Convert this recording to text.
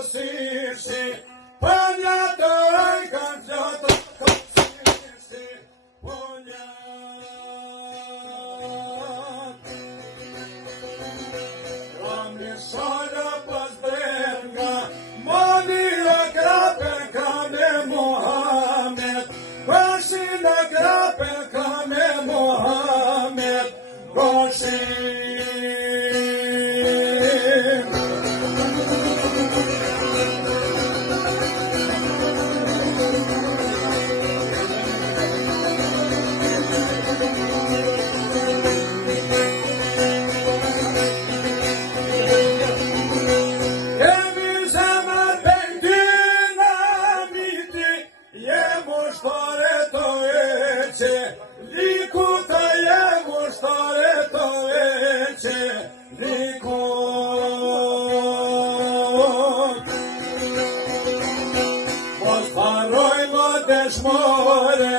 kosishi, ponjatoj kanë flotë kosishi, ponjat. Ramni shala pas brenga, moni o grapen ka me Muhammed, Goshin o grapen ka me Muhammed, Goshin. Likuta je mushtare të veqe, likut. Mos paroj më dëshmore,